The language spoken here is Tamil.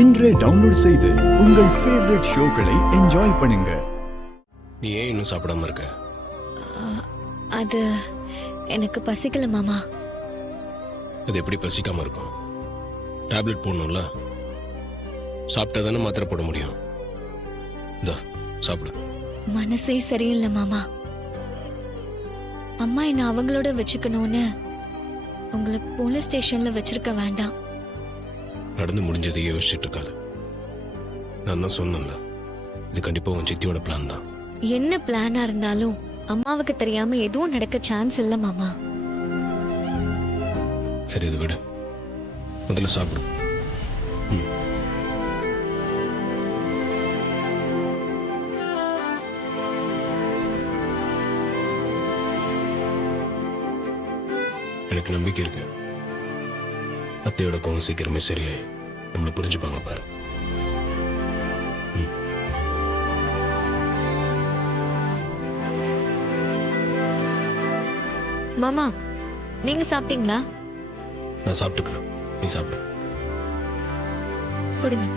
இன்றே டவுன்லோட் செய்து உங்கள் ஃபேவரட் ஷோக்களை என்ஜாய் பண்ணுங்க. நீ ஏன் இன்னும் சாப்பிடாம இருக்க? அது எனக்கு பசிக்கல மாமா. அது எப்படி பசிக்காம இருக்கும்? டேப்லெட் போடணும்ல, சாப்பிட்டா தானே மாத்திரை போட முடியும். இதோ சாப்பிடு. மனசே சரியில்லை மாமா. அம்மா என்ன அவங்களோட வச்சுக்கணும்னு உங்களை போலீஸ் ஸ்டேஷன்ல வச்சிருக்க வேண்டாம். நடந்து முடிஞ்சதையே யோசிச்சுட்டு இருக்காது. நான் தான் சொன்னேன்ல, இது கண்டிப்பா உன் சித்தியோட பிளான் தான். என்ன பிளானா இருந்தாலும் அம்மாவுக்கு தெரியாம எதுவும் நடக்க சான்ஸ் இல்ல மாமா. சரி, இது விடு, முதல்ல சாப்பிடு. எனக்கு நம்பிக்கை இருக்கு, அத்தையோட கோவம் சீக்கிரமே சரியாயி நம்மளை புரிஞ்சுப்பாங்க பாரு. மாமா, நீங்க சாப்பிட்டீங்களா? நான் சாப்பிட்டுக்கிறேன், நீ சாப்பிடு. கொடுங்க.